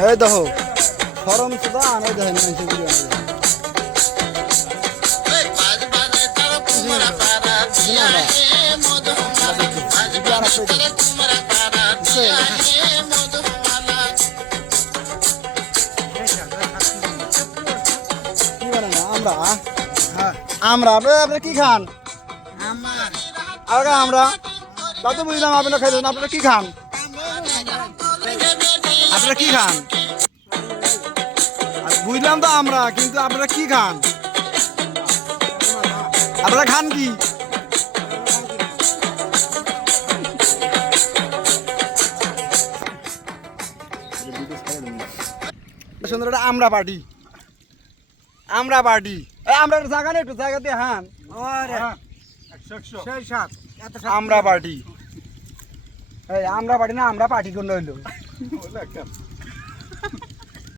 এই দেখো ফরম সুদা আনে দেখেন মানুষ ভিডিও আমরা আমরা আপনারা কি খান আমরা তা তো বুঝলাম আপনারা খাইলেন আপনারা কি খান আপনারা কি খান বুঝলাম তো আমরা কিন্তু আপনারা কি খান আপনারা খান কি সুন্দর আমরা পার্টি আমরা পার্টি আমরা জায়গা নেই একটু জায়গা দিয়ে হান আমরা পার্টি এই আমরা পার্টি না আমরা পার্টি করলে হইলো